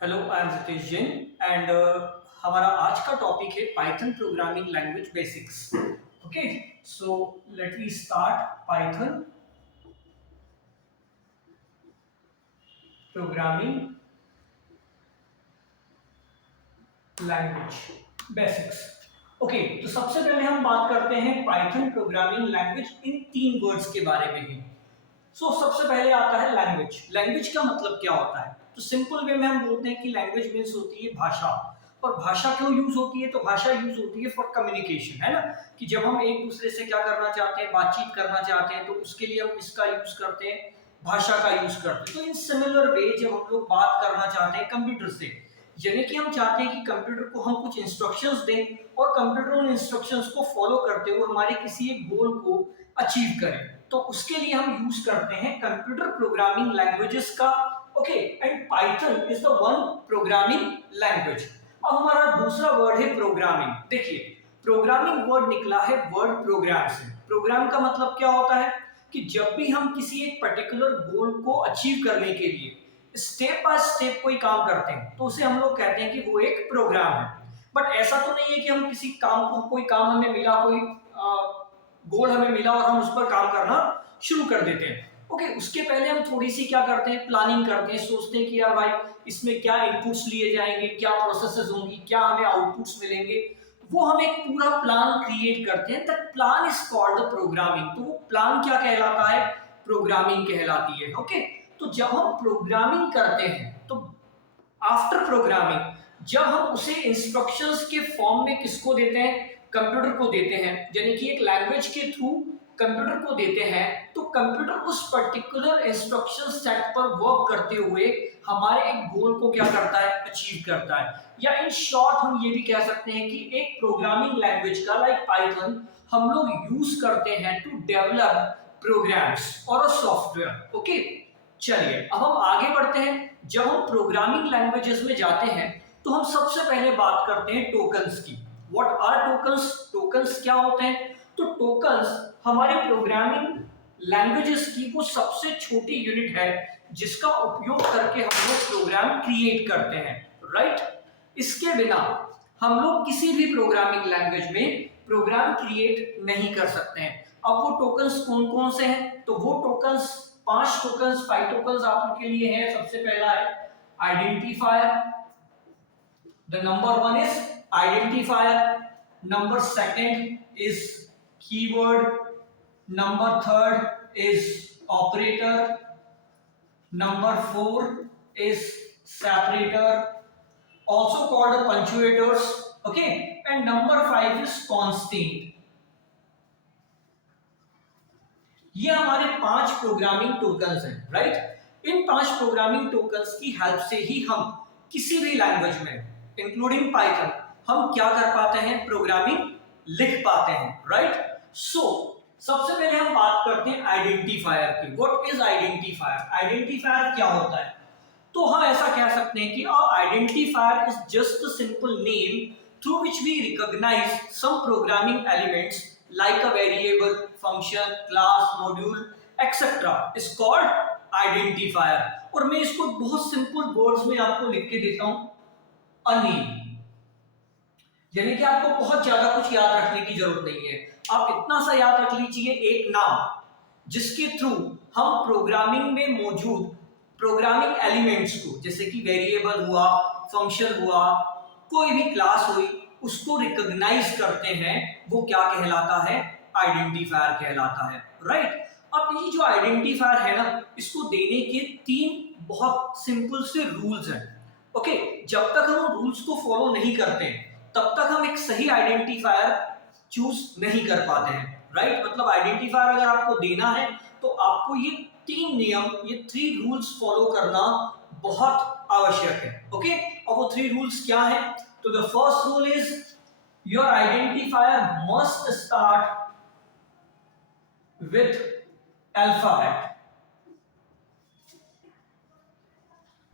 Hello, I am Ritesh Jain and हमारा आज का टॉपिक है Python programming language basics. Okay, so let we start Python programming language basics. Okay, तो सबसे पहले हम बात करते हैं पाइथन प्रोग्रामिंग लैंग्वेज इन तीन वर्ड्स के बारे में ही। सबसे पहले आता है लैंग्वेज। लैंग्वेज का मतलब क्या होता है? तो सिंपल वे में हम बोलते हैं कि लैंग्वेज मीन्स होती है भाषा। और भाषा क्यों यूज होती है? तो भाषा यूज होती है फॉर कम्युनिकेशन, है ना। कि जब हम एक दूसरे से क्या करना चाहते हैं, बातचीत करना चाहते हैं, तो उसके लिए हम इसका यूज करते हैं, भाषा का यूज करते हैं। तो इन सिमिलर वे जब हम लोग बात करना चाहते हैं कंप्यूटर से, यानी कि हम चाहते हैं कि कंप्यूटर को हम कुछ इंस्ट्रक्शंस दें और कंप्यूटर उन इंस्ट्रक्शंस को फॉलो करते हुए हमारे किसी एक गोल को अचीव करें, तो उसके लिए हम यूज करते हैं कंप्यूटर प्रोग्रामिंग लैंग्वेजेस का। Okay, and Python is the one programming language. अब हमारा दूसरा वर्ड है प्रोग्रामिंग। देखिए, प्रोग्रामिंग वर्ड निकला है वर्ड प्रोग्राम से। प्रोग्राम का मतलब क्या होता है कि जब भी हम किसी एक पर्टिकुलर गोल को अचीव करने के लिए स्टेप बाय स्टेप कोई काम करते हैं, तो उसे हम लोग कहते हैं कि वो एक प्रोग्राम है। बट ऐसा तो नहीं है कि हम किसी काम को, कोई काम हमें मिला, कोई गोल हमें मिला और हम उस पर काम करना शुरू कर देते हैं। ओके, उसके पहले हम थोड़ी सी क्या करते हैं, प्लानिंग करते हैं, सोचते हैं कि यार भाई इसमें क्या इनपुट्स लिए जाएंगे, क्या प्रोसेसेस होंगी, क्या हमें आउटपुट्स मिलेंगे। वो हम एक पूरा प्लान क्रिएट करते हैं। That plan is called programming. तो वो प्लान क्या कहलाता है? प्रोग्रामिंग कहलाती है। ओके, तो जब हम प्रोग्रामिंग करते हैं तो आफ्टर प्रोग्रामिंग जब हम उसे इंस्ट्रक्शंस के फॉर्म में किसको देते हैं? कंप्यूटर को देते हैं, यानी कि एक लैंग्वेज के थ्रू कंप्यूटर को देते हैं, तो कंप्यूटर उस पर्टिकुलर इंस्ट्रक्शन सेट पर वर्क करते हुए हमारे एक गोल को क्या करता है? अचीव करता है। या इन शॉर्ट हम ये भी कह सकते हैं कि एक प्रोग्रामिंग लैंग्वेज का लाइक पाइथन हम लोग यूज करते हैं टू डेवलप प्रोग्राम्स और सॉफ्टवेयर। ओके, चलिए अब हम आगे बढ़ते हैं। जब हम प्रोग्रामिंग लैंग्वेजेस में जाते हैं तो हम सबसे पहले बात करते हैं टोकन्स की। What are tokens? टोकन्स क्या होते हैं? तो टोकन्स हमारे प्रोग्रामिंग लैंग्वेजेस की वो सबसे छोटी यूनिट है जिसका उपयोग करके हम लोग प्रोग्राम क्रिएट करते हैं, राइट। इसके बिना हम लोग किसी भी प्रोग्रामिंग लैंग्वेज में प्रोग्राम क्रिएट नहीं कर सकते हैं। अब वो टोकन्स कौन कौन से हैं? तो वो टोकन्स 5 टोकन्स आप लोग के लिए हैं। सबसे पहला है identifier. The number 1 is identifier, number 2 is keyword, number 3 is operator, number 4 is separator, also called punctuators, okay, and number 5 is constant. ये हमारे 5 प्रोग्रामिंग टोकन्स हैं, राइट। इन 5 प्रोग्रामिंग टोकन्स की हेल्प से ही हम किसी भी लैंग्वेज में इंक्लूडिंग पाइथन हम क्या कर पाते हैं? प्रोग्रामिंग लिख पाते हैं, राइट। सबसे पहले हम बात करते हैं आइडेंटिफायर की। What is identifier? आइडेंटिफायर क्या होता है? तो हम ऐसा कह सकते हैं कि identifier is just a simple name through which we recognise some programming elements like a variable, function, class, module, etc. is called identifier। और मैं इसको बहुत सिंपल वर्ड्स में आपको लिख के देता हूं, a name। यानी कि आपको बहुत ज्यादा कुछ याद रखने की जरूरत नहीं है। आप इतना सा याद रख लीजिए, एक नाम जिसके थ्रू हम प्रोग्रामिंग में मौजूद प्रोग्रामिंग एलिमेंट्स को, जैसे कि वेरिएबल हुआ, फंक्शन हुआ, कोई भी क्लास हुई, उसको रिकॉग्नाइज करते हैं। वो क्या कहलाता है? आइडेंटिफायर कहलाता है, राइट। अब ये जो आइडेंटिफायर है ना, इसको देने के 3 बहुत सिंपल से रूल्स हैं। ओके, जब तक हम रूल्स को फॉलो नहीं करते तब तक हम एक सही आइडेंटिफायर चूज नहीं कर पाते हैं, राइट। मतलब आइडेंटिफायर अगर आपको देना है तो आपको ये 3 नियम, ये 3 रूल्स फॉलो करना बहुत आवश्यक है। ओके, और वो 3 रूल्स क्या है? तो the first rule is your identifier must start with alphabet.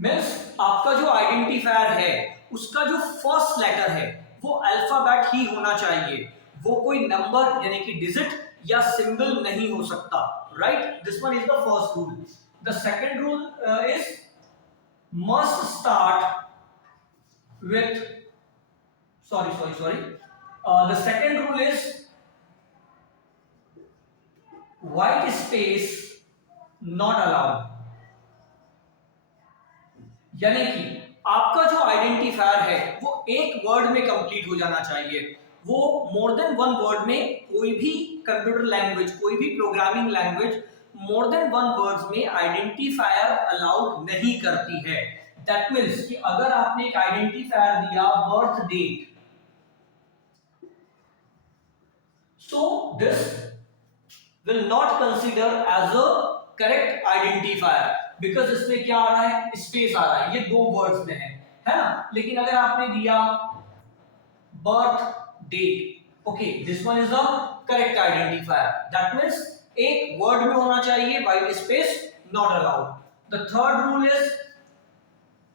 Means आपका जो आइडेंटिफायर है उसका जो फर्स्ट लेटर है वो अल्फाबेट ही होना चाहिए। वो कोई नंबर यानी कि डिजिट या सिंबल नहीं हो सकता, right. This one is the first rule. The second rule is must start with sorry the second rule is white space not allowed, यानी कि आपका जो आइडेंटिफायर है वो एक वर्ड में कंप्लीट हो जाना चाहिए। वो मोर देन वन वर्ड में कोई भी कंप्यूटर लैंग्वेज, कोई भी programming language more than one words में आइडेंटिफायर अलाउड नहीं करती है। दैट मींस कि अगर आपने एक आइडेंटिफायर दिया birth date, so this will not consider as a correct identifier because इसमें क्या आ रहा है, स्पेस आ रहा है, ये दो वर्ड्स में है ना। लेकिन अगर आपने दिया birth date, okay, this one is the correct identifier. That means एक वर्ड में होना चाहिए, white space not allowed. The third rule is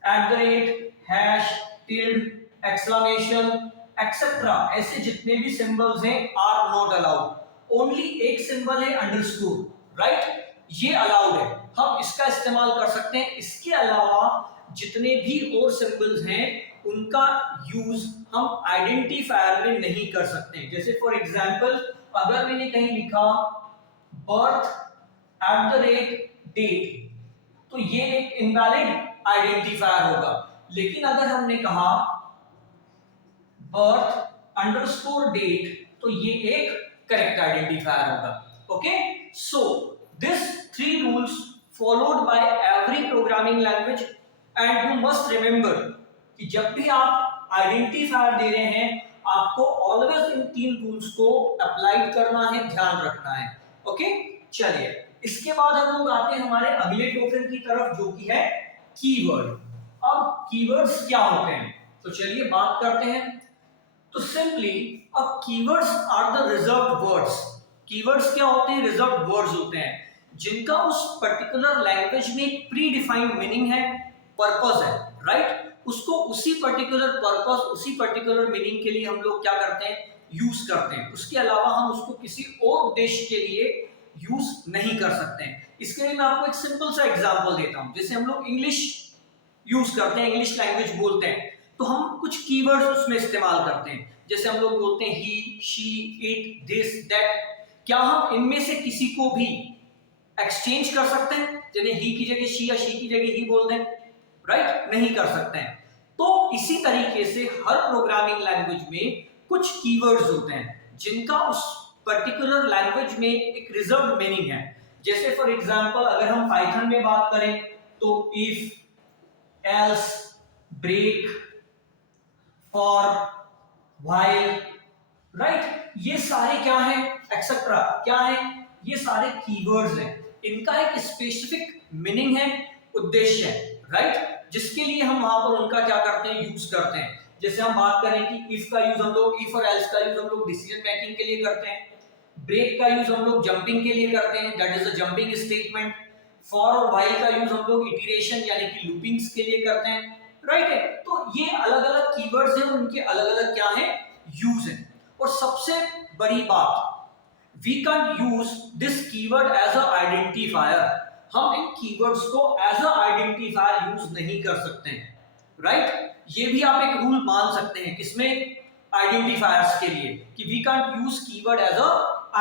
@ hash tilde exclamation etcetera, ऐसे जितने भी सिंबल्स हैं आर नॉट अलाउड। ओनली एक सिंबल है अंडरस्कोर, राइट, ये अलाउड है, हम इसका इस्तेमाल कर सकते हैं। इसके अलावा जितने भी और सिंबल्स हैं उनका यूज हम आइडेंटिफायर में नहीं कर सकते। जैसे फॉर एग्जांपल अगर मैंने कहीं लिखा बर्थ @ डेट, तो ये एक इनवैलिड आइडेंटिफायर होगा। लेकिन अगर हमने कहा birth _date, तो ये एक करेक्ट आइडेंटिफायर होगा। Okay, so this 3 rules followed by every programming language and you must remember कि जब भी आप आइडेंटिफायर दे रहे हैं आपको ऑलवेज इन 3 रूल्स को अप्लाई करना है, ध्यान रखना है। ओके, चलिए इसके बाद हम लोग आते हैं हमारे अगले टोकन की तरफ जो कि है कीवर्ड। अब कीवर्ड्स क्या होते हैं, तो चलिए बात करते हैं। तो सिंपली अब keywords are the reserved words. Keywords क्या होते हैं, रिजर्व्ड वर्ड्स होते हैं जिनका उस पर्टिकुलर लैंग्वेज में प्री डिफाइंड मीनिंग है, पर्पस है, राइट। उसको उसी पर्टिकुलर पर्पस, उसी पर्टिकुलर मीनिंग के लिए हम लोग क्या करते हैं, यूज करते हैं। उसके अलावा हम उसको किसी और उद्देश्य के लिए यूज नहीं कर सकते हैं। इसके लिए मैं आपको एक सिंपल सा एग्जांपल देता हूं। जैसे हम लोग इंग्लिश यूज करते हैं, इंग्लिश लैंग्वेज बोलते हैं, तो हम कुछ कीवर्ड्स उसमें इस्तेमाल करते हैं। जैसे हम लोग बोलते हैं ही, शी, इट, दिस, दैट। क्या हम इनमें से किसी को भी एक्सचेंज कर सकते हैं, यानी ही की जगह शी या शी की जगह ही बोल दें, राइट, नहीं कर सकते हैं। तो इसी तरीके से हर प्रोग्रामिंग लैंग्वेज में कुछ कीवर्ड्स होते हैं जिनका उस पर्टिकुलर लैंग्वेज में एक रिजर्व्ड मीनिंग है। जैसे फॉर एग्जांपल अगर हम पाइथन में बात करें तो if, else, break, for, while, right, ये सारे क्या हैं, एक्सेट्रा क्या है, ये सारे कीवर्ड्स हैं। इनका एक स्पेसिफिक मीनिंग है, उद्देश्य है, राइट, जिसके लिए हम वहां पर उनका क्या करते हैं, यूज करते हैं। जैसे हम बात करें कि इफ का यूज हम लोग, इफ और एल्स का यूज हम लोग डिसीजन मेकिंग के लिए करते हैं। ब्रेक का यूज हम लोग जंपिंग के लिए करते हैं, that is a jumping statement. For और व्हाइल का यूज हम लोग इटरेशन यानी कि लूपिंग्स के लिए करते हैं, राइट है। तो ये अलग अलग कीवर्ड्स हैं, उनके अलग अलग क्या है, यूज है। और सबसे बड़ी बात, we can't use this keyword as a identifier। हम इन कीवर्ड्स को एज अ आइडेंटिफायर यूज नहीं कर सकते हैं, राइट। ये भी आप एक रूल मान सकते हैं किसमें, आइडेंटिफायर्स के लिए, कि we can't use keyword as a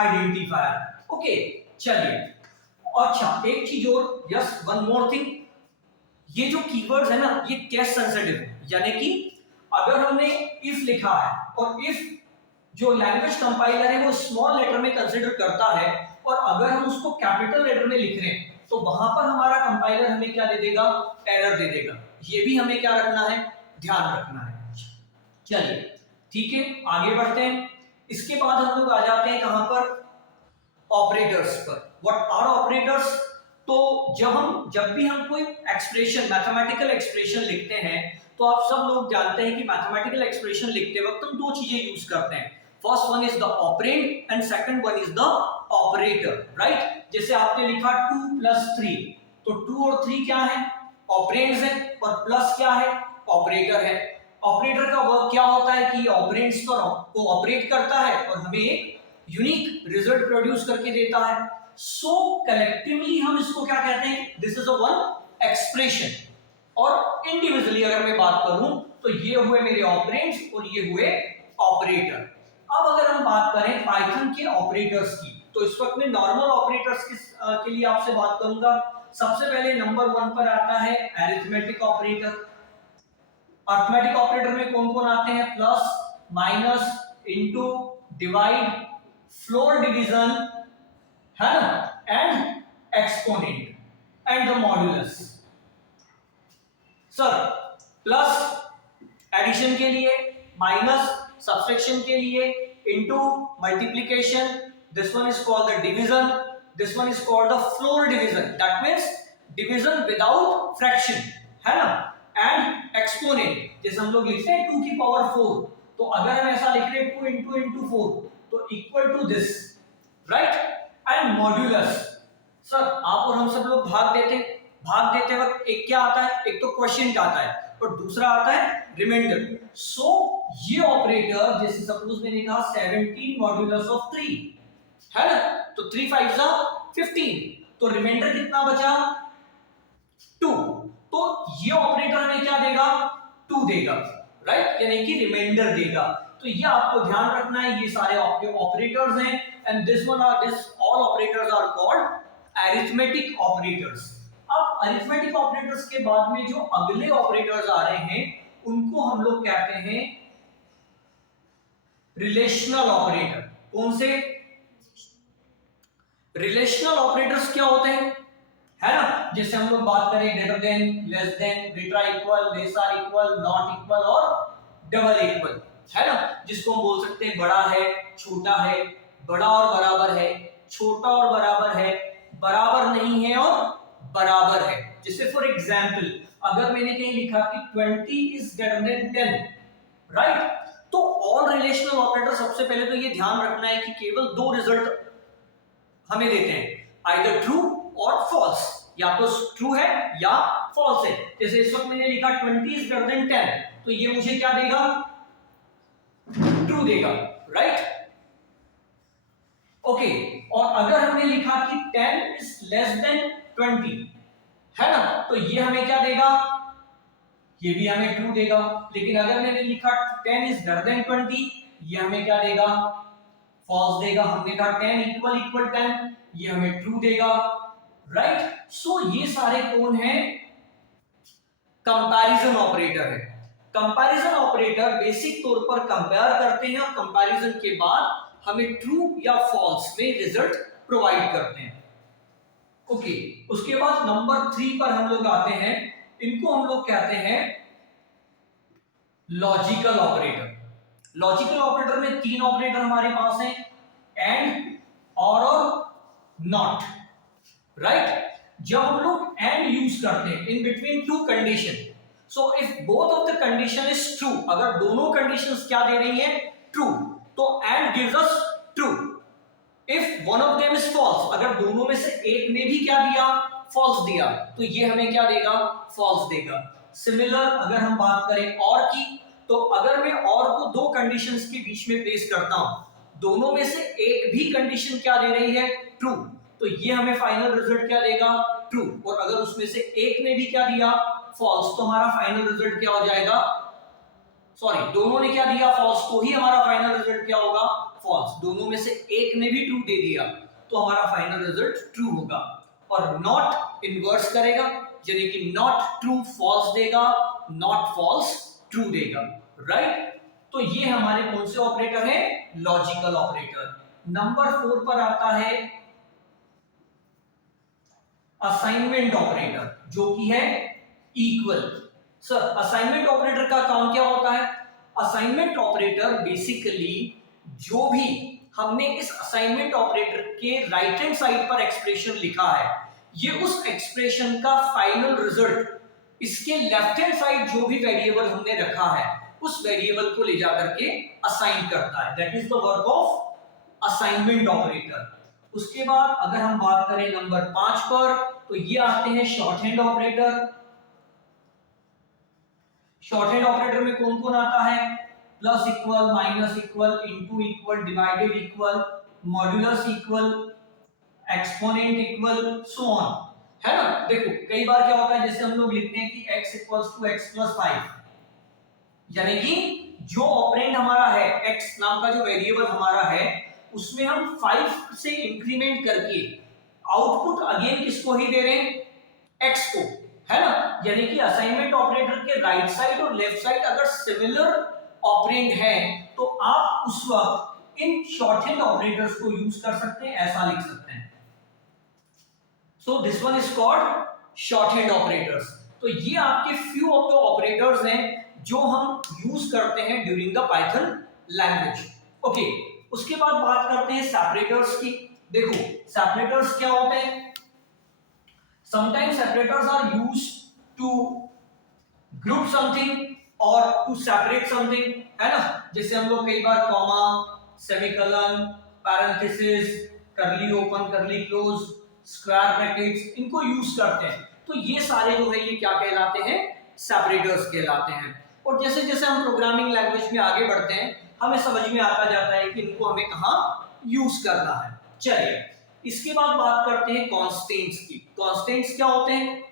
identifier। Okay, चलिए अच्छा एक चीज और, यस, वन मोर थिंग, ये जो कीवर्ड्स है ना ये केस सेंसिटिव है, यानी कि अगर हमने इफ लिखा है और इफ जो लैंग्वेज कंपाइलर है वो स्मॉल लेटर में कंसीडर करता है और अगर हम उसको कैपिटल लेटर में लिख रहे हैं तो वहां पर हमारा कंपाइलर हमें क्या दे देगा, एरर दे देगा। ये भी हमें क्या रखना है, ध्यान रखना है। चलिए ठीक है, आगे बढ़ते हैं। इसके बाद हम लोग आ जाते हैं कहां पर, ऑपरेटर्स पर। व्हाट आर ऑपरेटर्स, तो जब भी हम कोई एक्सप्रेशन, मैथमेटिकल एक्सप्रेशन लिखते हैं तो आप सब लोग जानते हैं कि मैथमेटिकल एक्सप्रेशन लिखते वक्त हम दो चीजें यूज करते हैं। First one is the operand and second one is the operator, right. जैसे आपने लिखा 2 + 3, तो 2 और 3 क्या है, ऑपरेंड्स हैं, और प्लस क्या है, ऑपरेटर है। ऑपरेटर का वर्क क्या होता है कि ऑपरेंड्स को ऑपरेट करता है और हमें एक यूनिक रिजल्ट प्रोड्यूस करके देता है। सो कलेक्टिवली हम इसको क्या कहते हैं, this is a one expression. और इंडिविजुअली अगर मैं बात करूं तो ये हुए मेरे ऑपरेंड्स और ये हुए ऑपरेटर। अब अगर हम बात करें पाइथन के ऑपरेटर्स की, तो इस वक्त मैं नॉर्मल ऑपरेटर्स के लिए आपसे बात करूंगा। सबसे पहले नंबर 1 पर आता है अरिथमेटिक ऑपरेटर। अरिथमेटिक ऑपरेटर में कौन कौन आते हैं? Plus, minus, into, divide, floor division, है ना, and exponent and the modulus. Sir plus addition के लिए, माइनस सब्सट्रैक्शन के लिए, into multiplication, this one is called the division, this one is called the floor division, that means division without fraction, है ना, and exponent जैसे हम लोग लिखते हैं 2 की पावर 4, तो अगर हम ऐसा लिख रहे हैं 2 इंटू इंटू 4 तो equal to this, right, and modulus. Sir आप और हम सब लोग भाग देते वक्त एक क्या आता है? एक तो क्वोशिएंट आता है और दूसरा आता है रिमाइंडर। सो ये ऑपरेटर जैसे सपोज मैंने कहा 17 मॉड्यूलस ऑफ 3, है ना, तो 3 5 जा 15, तो रिमाइंडर कितना बचा? 2। तो ये ऑपरेटर हमें क्या देगा? 2 देगा, राइट, यानी कि रिमाइंडर देगा। तो ये आपको ध्यान रखना है, ये सारे आपके ऑपरेटर्स हैं and this all operators are called arithmetic operators. अब अरिथमेटिक ऑपरेटर्स के बाद में जो अगले ऑपरेटर्स आ रहे हैं उनको हम लोग कहते हैं रिलेशनल ऑपरेटर। कौन से? रिलेशनल ऑपरेटर्स क्या होते हैं, है ना, जैसे हम लोग बात करें greater than, less than, greater equal, less or equal, not equal और डबल इक्वल, है ना, जिसको हम बोल सकते हैं बड़ा है, छोटा है, बड़ा और बराबर है, छोटा और बराबर है, बराबर नहीं है और बराबर है। जैसे फॉर एग्जांपल अगर मैंने कहीं लिखा कि 20 इज ग्रेटर देन 10, राइट, तो ऑल रिलेशनल ऑपरेटर सबसे पहले तो ये ध्यान रखना है कि केवल 2 रिजल्ट हमें देते हैं, आइदर ट्रू और फॉल्स, या तो ट्रू है या फॉल्स है। जैसे इस वक्त मैंने लिखा 20 इज ग्रेटर देन 10, तो ये मुझे क्या देगा? ट्रू देगा, राइट, ओके। और अगर हमने लिखा कि 10 इज लेस देन 20, है ना, तो ये हमें क्या देगा? ये भी हमें ट्रू देगा। लेकिन अगर मैंने लिखा 10 इज ग्रेटर देन 20, ये हमें क्या देगा? फॉल्स देगा। हमने कहा 10 इक्वल इक्वल 10, ये हमें ट्रू देगा, राइट। सो ये सारे कौन है? कंपैरिजन ऑपरेटर है। कंपैरिजन ऑपरेटर बेसिक तौर पर कंपेयर करते हैं और कंपैरिजन के बाद हमें ट्रू या फॉल्स में रिजल्ट प्रोवाइड करते हैं, ओके। उसके बाद नंबर 3 पर हम लोग आते हैं, इनको हम लोग कहते हैं लॉजिकल ऑपरेटर। लॉजिकल ऑपरेटर में 3 ऑपरेटर हमारे पास हैं, एंड, और नॉट, राइट। जब हम लोग एंड यूज करते हैं in between 2 condition, so if both of the condition is true, अगर दोनों कंडीशंस क्या दे रही है? ट्रू, तो and gives us true. If one of them is false, अगर दोनों में से एक ने भी क्या दिया? फॉल्स दिया, तो ये हमें क्या देगा? फॉल्स देगा। सिमिलर अगर हम बात करें और की, तो अगर मैं और को 2 कंडीशंस के बीच में प्लेस करता हूं, दोनों में से एक भी कंडीशन क्या दे रही है? ट्रू, तो ये हमें फाइनल रिजल्ट क्या देगा? ट्रू। और अगर उसमें से एक ने भी क्या दिया? फॉल्स, तो हमारा फाइनल रिजल्ट क्या हो जाएगा? सॉरी, दोनों ने क्या दिया? फॉल्स, तो ही हमारा फाइनल रिजल्ट क्या होगा? फॉल्स। दोनों में से एक ने भी ट्रू दे दिया तो हमारा फाइनल रिजल्ट ट्रू होगा। और नॉट इनवर्स करेगा, यानी कि नॉट ट्रू फॉल्स देगा, नॉट फॉल्स ट्रू देगा, राइट। तो ये हमारे कौन से ऑपरेटर हैं? Logical operator. नंबर 4 पर आता है असाइनमेंट ऑपरेटर, जो कि है इक्वल। सर असाइनमेंट ऑपरेटर का काम क्या होता है? असाइनमेंट ऑपरेटर बेसिकली जो भी हमने इस असाइनमेंट ऑपरेटर के राइट हैंड साइड पर एक्सप्रेशन लिखा है, ये उस एक्सप्रेशन का फाइनल रिजल्ट इसके लेफ्ट हैंड साइड जो भी वेरिएबल हमने रखा है उस वेरिएबल को ले जाकर के असाइन करता है। That is the work of assignment operator. उसके बाद अगर हम बात करें नंबर 5 पर, तो ये आते हैं short hand operator. Short hand operator में कौन कौन आता है? Plus equal, minus equal, into equal, divided equal, modulus equal, exponent equal, so on. है ना। देखो कई बार क्या होता है, जैसे हम लोग लिखते हैं कि x equals to x plus 5, यानी कि जो ऑपरेंड हमारा है x नाम का जो वेरिएबल हमारा है उसमें हम 5 से इंक्रीमेंट करके आउटपुट अगेन किसको ही दे रहे हैं, x को, है ना। यानी कि असाइनमेंट ऑपरेटर के राइट साइड और लेफ्ट साइड अगर सिमिलर ऑपरेंड है तो आप उस वक्त इन शॉर्टहैंड ऑपरेटर्स को यूज कर सकते हैं, ऐसा लिख सकते हैं। So this one is called shorthand operators. तो ये आपके फ्यू ऑफ द ऑपरेटर्स हैं जो हम यूज करते हैं during the Python language. Okay, उसके बाद बात करते हैं सेपरेटर्स की। देखो सेपरेटर्स क्या होते हैं, sometimes separators are used to group something or to separate something, है ना। जैसे हम लोग कई बार कॉमा, सेमीकोलन, पैरेंथेसिस, करली ओपन करली क्लोज, स्क्वायर ब्रैकेट्स इनको यूज करते हैं। तो ये सारे जो है ये क्या कहलाते हैं, सेपरेटर्स कहलाते हैं। और जैसे जैसे हम प्रोग्रामिंग लैंग्वेज में आगे बढ़ते हैं हमें समझ में आता जाता है कि इनको हमें कहाँ यूज करना है। चलिए इसके बाद बात करते हैं कांस्टेंट्स की। कांस्टेंट्स क्या होते हैं,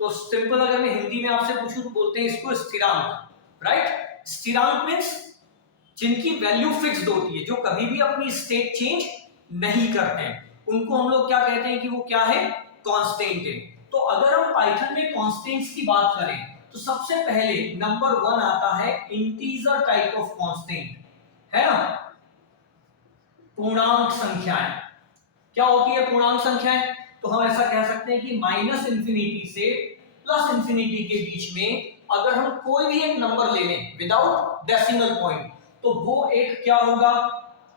तो सिंपल अगर मैं हिंदी में आपसे पूछूं तो बोलते हैं इसको स्थिरांक, राइट। स्थिरांक मींस जिनकी वैल्यू फिक्स्ड होती है, जो कभी भी अपनी स्टेट चेंज नहीं करते हैं, उनको हम लोग क्या कहते हैं कि वो क्या है, कांस्टेंट है। तो अगर हम पाइथन में कांस्टेंट्स की बात करें तो सबसे पहले नंबर 1 आता है इंटीजर टाइप ऑफ कांस्टेंट, है ना। पूर्णांक संख्याएं क्या होती है, पूर्णांक संख्याएं, तो हम ऐसा कह सकते हैं कि माइनस इंफिनिटी से प्लस इंफिनिटी के बीच में अगर हम कोई भी एक नंबर ले लें विदाउट डेसिमल पॉइंट तो वो एक क्या होगा,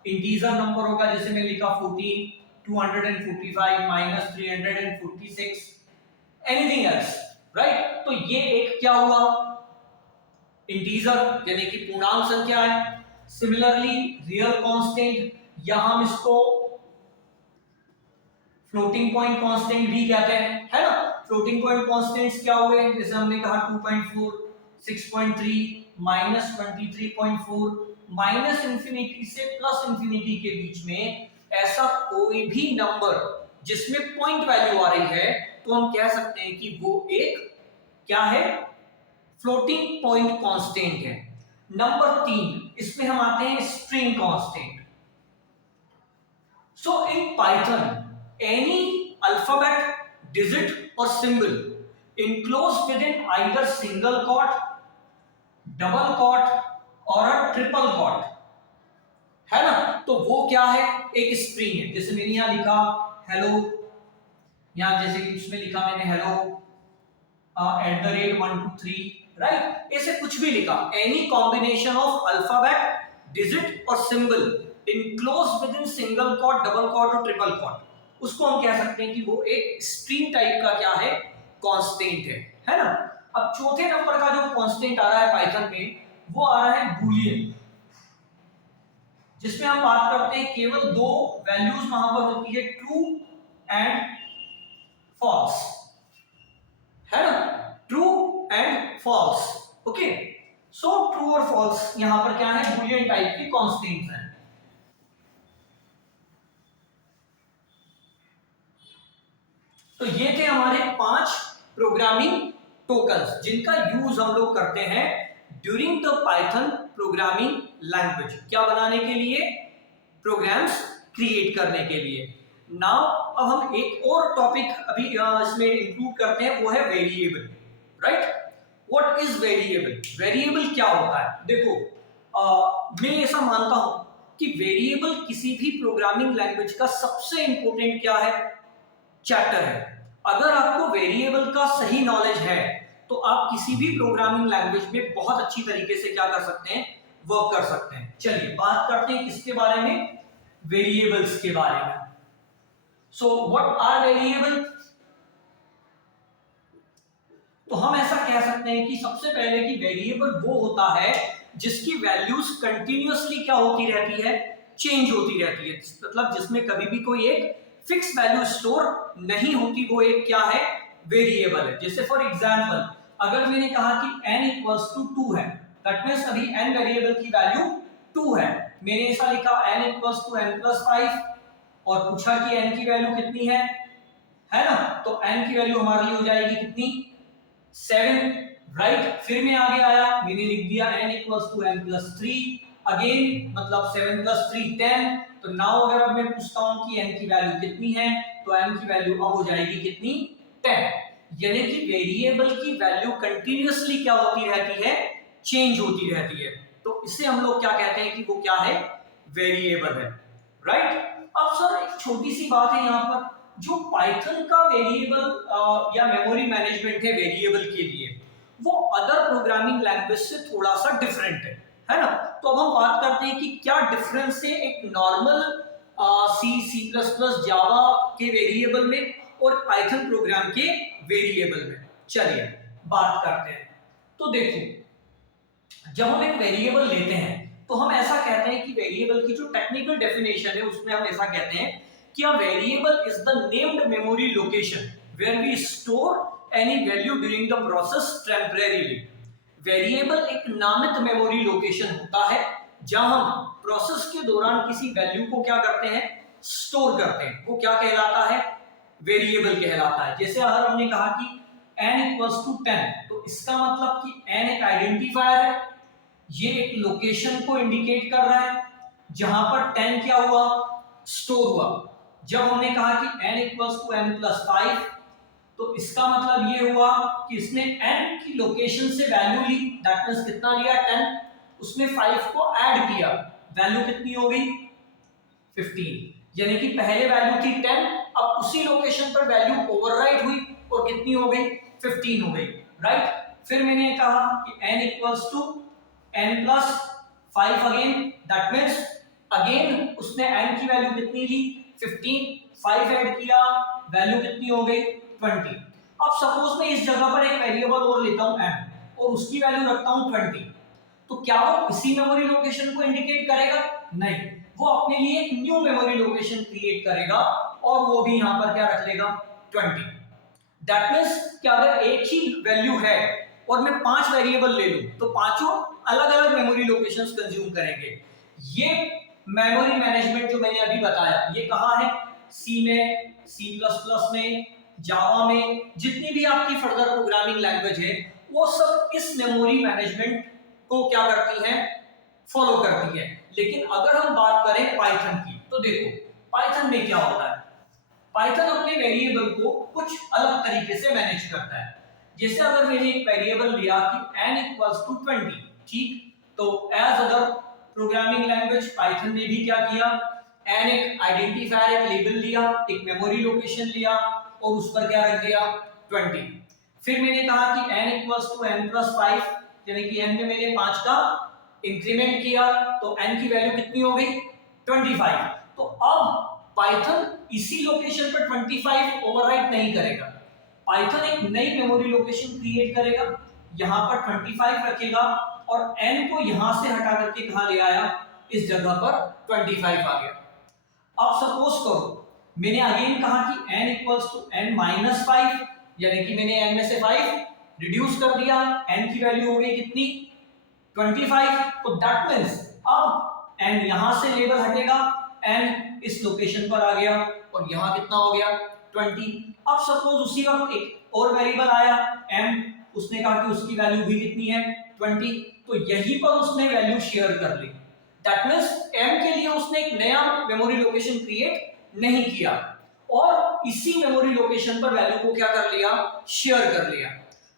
इंटीजर नंबर होगा। जैसे मैं लिखा 14, 245 माइनस 346, एनीथिंग एल्स, राइट। तो ये एक क्या हुआ, इंटीजर यानी कि पूर्णांक संख्या है। सिमिलरली रियल कांस्टेंट या हम इसको फ्लोटिंग पॉइंट कांस्टेंट भी कहते हैं, है ना। फ्लोटिंग पॉइंट कांस्टेंट्स क्या हुए, जैसे हमने कहा 2.4, 6.3, माइनस 23.4, माइनस इंफिनिटी से प्लस इंफिनिटी के बीच में ऐसा कोई भी नंबर जिसमें पॉइंट वैल्यू आ रही है तो हम कह सकते हैं कि वो एक क्या है, फ्लोटिंग पॉइंट कांस्टेंट है। नंबर 3 इसमें हम आते हैं string constant. So in Python any alphabet, digit or symbol enclosed within either single quote, double quote or a triple quote, है ना। तो वो क्या है, एक स्ट्रिंग है। जैसे मैंने यहां लिखा हेलो, यहां जैसे कि उसमें लिखा मैंने हेलो @123, राइट। ऐसे कुछ भी लिखा, any combination of alphabet, digit और symbol enclosed within single quote, double quote और ट्रिपल क्वोट, उसको हम कह सकते हैं कि वो एक स्ट्रिंग टाइप का क्या है, कांस्टेंट है ना। अब चौथे नंबर का जो कांस्टेंट आ रहा है पाइथन में वो आ रहा है बूलियन, जिसमें हम बात करते हैं केवल दो वैल्यूज वहां पर होती है, ट्रू एंड फॉल्स, है ना, true and false. Okay, so true और फॉल्स यहां पर क्या है, बूलियन टाइप की कांस्टेंट्स हैं। तो ये थे हमारे 5 प्रोग्रामिंग टोकन्स जिनका यूज हम लोग करते हैं during the Python programming language, क्या बनाने के लिए, प्रोग्राम्स क्रिएट करने के लिए। नाउ अब हम एक और टॉपिक अभी इसमें इंक्लूड करते हैं, वो है variable, right. What is variable, variable क्या होता है। देखो मैं ऐसा मानता हूं कि वेरिएबल किसी भी प्रोग्रामिंग लैंग्वेज का सबसे इंपॉर्टेंट क्या है, चैप्टर है। अगर आपको वेरिएबल का सही नॉलेज है तो आप किसी भी प्रोग्रामिंग लैंग्वेज में बहुत अच्छी तरीके से क्या कर सकते हैं, वर्क कर सकते हैं। चलिए बात करते हैं किसके बारे में, वेरिएबल्स के बारे में। सो व्हाट आर वेरिएबल, तो हम ऐसा कह सकते हैं कि सबसे पहले कि वेरिएबल वो होता है जिसकी वैल्यूज कंटिन्यूअसली क्या होती रहती है, चेंज होती रहती है, मतलब जिसमें कभी भी कोई एक फिक्स वैल्यू स्टोर नहीं होती, वो एक क्या है, वेरिएबल है। जैसे फॉर एग्जांपल अगर मैंने कहा कि n इक्वल्स टू 2 है, दैट मींस अभी n वेरिएबल की वैल्यू 2 है, मैंने ऐसा लिखा n equals to n plus 5 और पूछा कि n की वैल्यू कितनी है, है ना। तो n की वैल्यू हमारे लिए हो जाएगी कितनी 7, राइट। फिर मैं आगे आया, मैंने लिख दिया n equals to n plus 3 again, मतलब 7 प्लस 3 10। तो नाउ अगर अब मैं पूछता हूं कि n की वैल्यू कितनी है, तो n की वैल्यू अब हो जाएगी कितनी 10। यानी कि वेरिएबल की वैल्यू कंटिन्यूअसली क्या होती रहती है, चेंज होती रहती है। तो इसे हम लोग क्या कहते हैं कि वो क्या है, वेरिएबल है, राइट। अब सर एक छोटी सी बात है यहाँ पर, जो पाइथन का वेरिएबल या मेमोरी मैनेजमेंट है वेरिएबल के लिए, वो अदर प्रोग्रामिंग लैंग्वेज से थोड़ा सा डिफरेंट है ना। तो अब हम बात करते हैं कि क्या डिफरेंस है एक normal C plus plus Java के वेरिएबल में और पाइथन प्रोग्राम के वेरिएबल में। चलिए बात करते हैं। तो देखो, जब हम एक वेरिएबल लेते हैं तो हम ऐसा कहते हैं कि वेरिएबल की जो टेक्निकल डेफिनेशन है उसमें हम ऐसा कहते हैं कि a variable is the named memory location where we store any value during the process temporarily। Variable एक नामित मेमोरी लोकेशन होता है जहां हम प्रोसेस के दौरान किसी वैल्यू को क्या करते हैं, स्टोर करते हैं। वो क्या कहलाता है, वेरिएबल कहलाता है। जैसे अगर हमने कहा कि n इक्वल्स टू 10, तो इसका मतलब कि n एक आइडेंटिफायर है, ये एक लोकेशन को इंडिकेट कर रहा है जहां पर 10 क्या हुआ, स्टोर हुआ। जब हमने कहा कि n equals to n plus 5, तो इसका मतलब ये हुआ कि इसने n की लोकेशन से वैल्यू ली, दैट मींस कितना लिया 10, उसने 5 को ऐड किया, वैल्यू कितनी हो गई 15। यानी कि पहले वैल्यू थी 10, अब उसी लोकेशन पर वैल्यू ओवरराइट हुई और कितनी हो गई 15 हो गई, राइट। फिर मैंने कहा कि n equals to n plus 5 again, that means again उसने n की वैल्यू कितनी ली 15, 5 ऐड किया, वैल्यू कितनी हो गई 20। अब सपोज मैं इस जगह पर एक वेरिएबल और लेता हूं m और उसकी वैल्यू रखता हूं 20, तो क्या वो इसी मेमोरी लोकेशन को इंडिकेट करेगा, नहीं, वो अपने लिए एक न्यू मेमोरी लोकेशन क्रिएट करेगा और वो भी यहां पर क्या रख लेगा 20। दैट मींस कि अगर एक ही वैल्यू है और मैं 5 वेरिएबल ले लूं तो पांचों अलग अलग मेमोरी लोकेशंस कंज्यूम करेंगे। ये मेमोरी मैनेजमेंट जो मैंने अभी बताया, ये कहां है, सी में, C++ में, जावा में, जितनी भी आपकी फर्दर प्रोग्रामिंग लैंग्वेज है वो सब इस मेमोरी मैनेजमेंट को क्या करती हैं, फॉलो करती है। लेकिन अगर हम बात करें पाइथन की, तो देखो पाइथन में क्या होता है, पाइथन अपने वेरिएबल को कुछ अलग तरीके से मैनेज करता है। जैसे अगर मैंने एक वेरिएबल लिया कि n इक्वल्स टू 20, ठीक, तो as other programming language Python ने भी क्या किया, n एक आइडेंटिफायर, एक लेबल लिया, एक मेमोरी लोकेशन लिया और उस पर क्या रख दिया 20। फिर मैंने कहा कि n equals to n plus 5, यानी कि n में मैंने 5 का इंक्रीमेंट किया तो n की वैल्यू कितनी हो गई 25। तो अब पाइथन इसी लोकेशन पर 25 ओवरराइट नहीं करेगा, पाइथन एक नई मेमोरी लोकेशन क्रिएट करेगा, यहां पर 25 रखेगा और n को यहां से हटा करके कहां ले आया, इस जगह पर 25 आ गया। अब सपोज करो मैंने अगेन कहा कि n equals to n minus 5, यानी कि मैंने n में से 5 रिड्यूस कर दिया, n की वैल्यू हो गई कितनी 25। तो दैट मींस अब n यहां से लेबल हटेगा, n इस लोकेशन पर आ गया और यहां कितना हो गया 20। अब सपोज उसी वक्त एक और वेरिएबल आया m, उसने कहा कि उसकी वैल्यू भी कितनी है 20, तो यहीं पर उसने वैल्यू शेयर कर ली। दैट मींस m के लिए उसने एक नया मेमोरी लोकेशन क्रिएट नहीं किया और इसी मेमोरी लोकेशन पर वैल्यू को क्या कर लिया, शेयर कर लिया।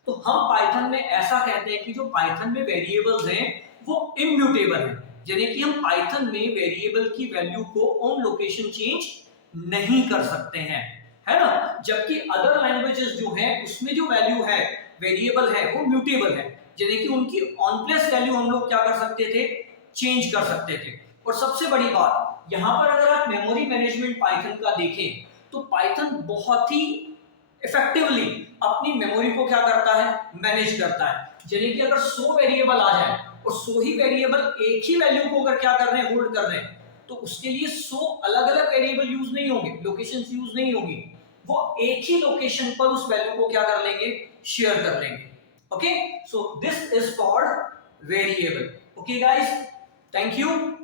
तो हम पाइथन में ऐसा कहते हैं कि जो पाइथन में वेरिएबल्स हैं वो इम्यूटेबल हैं, यानी कि हम पाइथन में वेरिएबल की वैल्यू को ऑन लोकेशन चेंज नहीं कर सकते हैं, है ना। जबकि अदर लैंग्वेजेस जो हैं उसमें जो वैल्यू है, वेरिएबल है, वो म्यूटेबल है, यानी कि उनकी ऑन प्लेस वैल्यू हम लोग क्या कर सकते थे, चेंज कर सकते थे। और सबसे बड़ी बात यहां पर अगर आप मेमोरी मैनेजमेंट पाइथन का देखें तो पाइथन बहुत ही इफेक्टिवली अपनी मेमोरी को क्या करता है, मैनेज करता है। यानी कि अगर 100 वेरिएबल आ जाए और 100 ही वेरिएबल एक ही वैल्यू को अगर क्या कर रहे हैं, होल्ड कर रहे हैं, तो उसके लिए 100 अलग अलग वेरिएबल यूज नहीं होंगे, लोकेशंस यूज नहीं होंगी, वो एक ही लोकेशन पर उस वैल्यू को क्या कर लेंगे, शेयर कर लेंगे। Okay, so this is called variable. Okay guys, thank you.